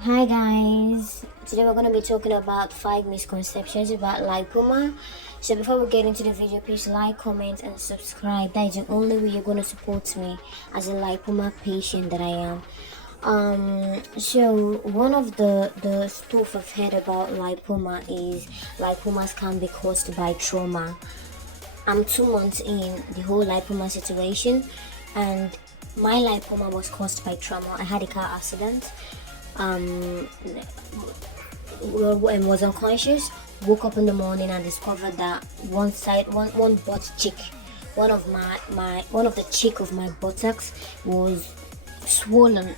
Hi guys, today we're going to be talking about 5 misconceptions about lipoma. So before we get into the video, please like, comment and subscribe. That is the only way you're going to support me as a lipoma patient that I am. So one of the stuff I've heard about lipoma is lipomas can be caused by trauma. I'm 2 months in the whole lipoma situation, and my lipoma was caused by trauma. I had a car accident, um was unconscious, woke up in the morning and discovered that one butt cheek, one of the cheek of my buttocks was swollen,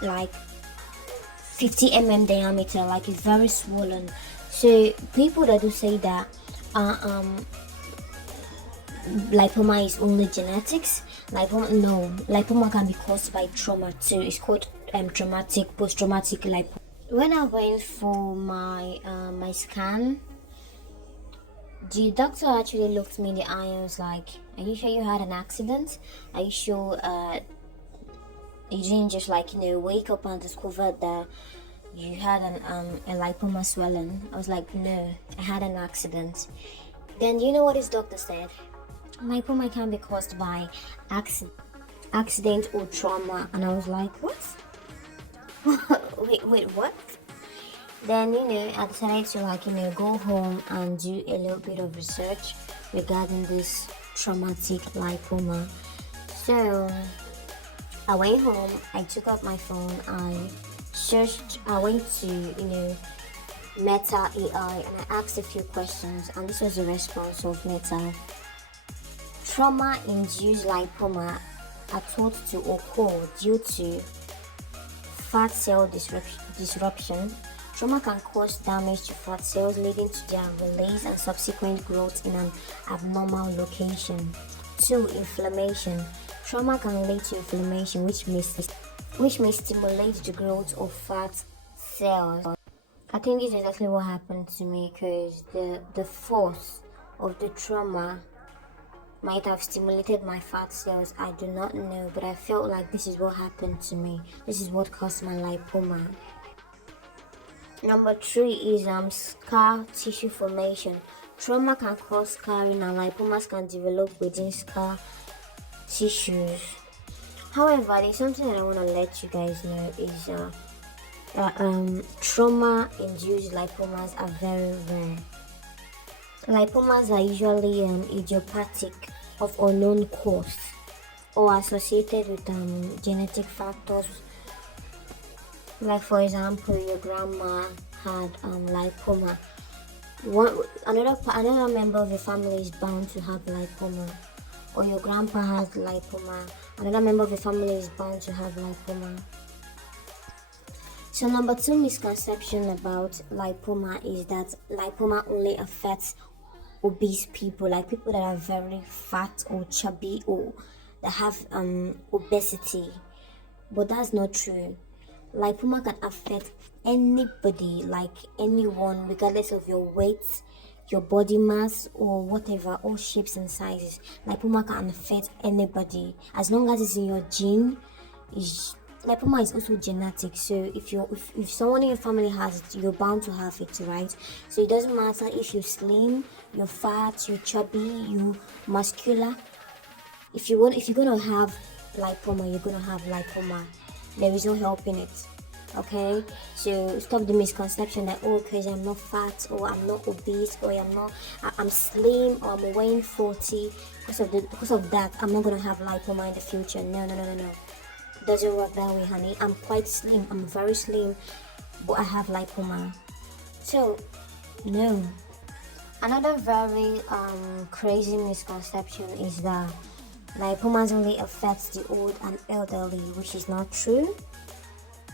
like 50 diameter, like it's very swollen. So people that do say that uh, um lipoma is only genetics. Lipoma, no, lipoma can be caused by trauma too. It's called traumatic post-traumatic lipoma. When I went for my scan, the doctor actually looked me in the eye and was like, "Are you sure you had an accident? Are you sure you didn't just wake up and discover that you had a lipoma swelling?" I was like, "No, I had an accident." Then you know what his doctor said? Lipoma can be caused by accident or trauma, and I was like, "What? wait, what?" Then I decided to go home and do a little bit of research regarding this traumatic lipoma. So I went home, I took out my phone, I went to Meta AI and I asked a few questions, and this was the response of Meta. Trauma induced lipoma are thought to occur due to fat cell disruption. Trauma can cause damage to fat cells, leading to their release and subsequent growth in an abnormal location. 2. Inflammation. Trauma can lead to inflammation, which may stimulate the growth of fat cells. I think this is exactly what happened to me, because the force of the trauma might have stimulated my fat cells. I do not know, but I felt like this is what happened to me. This is what caused my lipoma. Number 3 is scar tissue formation. Trauma can cause scarring, and lipomas can develop within scar tissues. However, there's something that I want to let you guys know is trauma-induced lipomas are very rare. Lipomas are usually idiopathic, of unknown cause, or associated with genetic factors. Like for example, your grandma had lipoma. Another member of your family is bound to have lipoma, or your grandpa has lipoma. Another member of your family is bound to have lipoma. So number 2 misconception about lipoma is that lipoma only affects obese people, like people that are very fat or chubby or that have obesity. But that's not true. Lipoma can affect anybody, like anyone, regardless of your weight, your body mass, or whatever, all shapes and sizes. Lipoma can affect anybody as long as it's in your gene. Is Lipoma is also genetic, so if someone in your family has it, you're bound to have it, right? So it doesn't matter if you're slim, you're fat, you're chubby, you muscular. If you're gonna have lipoma, you're gonna have lipoma. There is no helping it. Okay, so stop the misconception that, oh, because I'm not fat, or I'm not obese, or I'm slim, or I'm weighing 40, because of that I'm not gonna have lipoma in the future. No. Doesn't work that way, honey. I'm quite slim. I'm very slim, but I have lipoma. So, no. Another very crazy misconception is that lipomas only affects the old and elderly, which is not true.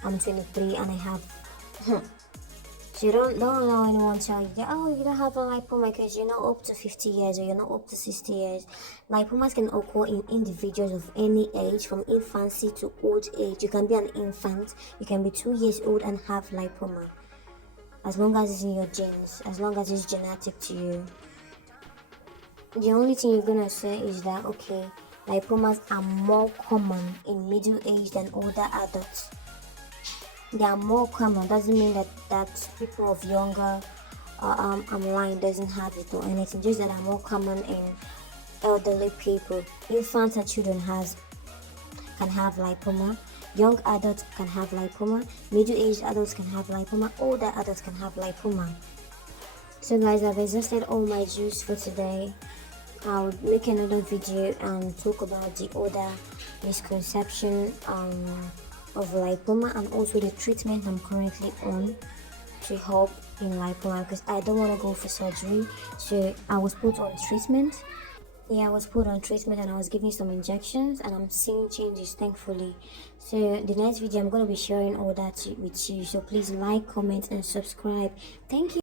I'm 23 and I have. So you don't allow anyone tell you that, oh, you don't have a lipoma because you're not up to 50 years or you're not up to 60 years. Lipomas can occur in individuals of any age, from infancy to old age. You can be an infant, you can be 2 years old and have lipoma, as long as it's in your genes, as long as it's genetic to you. The only thing you're gonna say is that, okay, lipomas are more common in middle age than older adults. they are more common. Doesn't mean that people of younger line doesn't have it or anything. Just that are more common in elderly people. Infants and children has can have lipoma. Young adults can have lipoma. Middle-aged adults can have lipoma. Older adults can have lipoma. So guys, I've exhausted all my juice for today. I'll make another video and talk about the other misconception of lipoma and also the treatment I'm currently on to help in lipoma, because I don't want to go for surgery. So I was put on treatment. Yeah, I was put on treatment and I was given some injections and I'm seeing changes, thankfully. So the next video I'm going to be sharing all that with you. So please like, comment and subscribe. Thank you.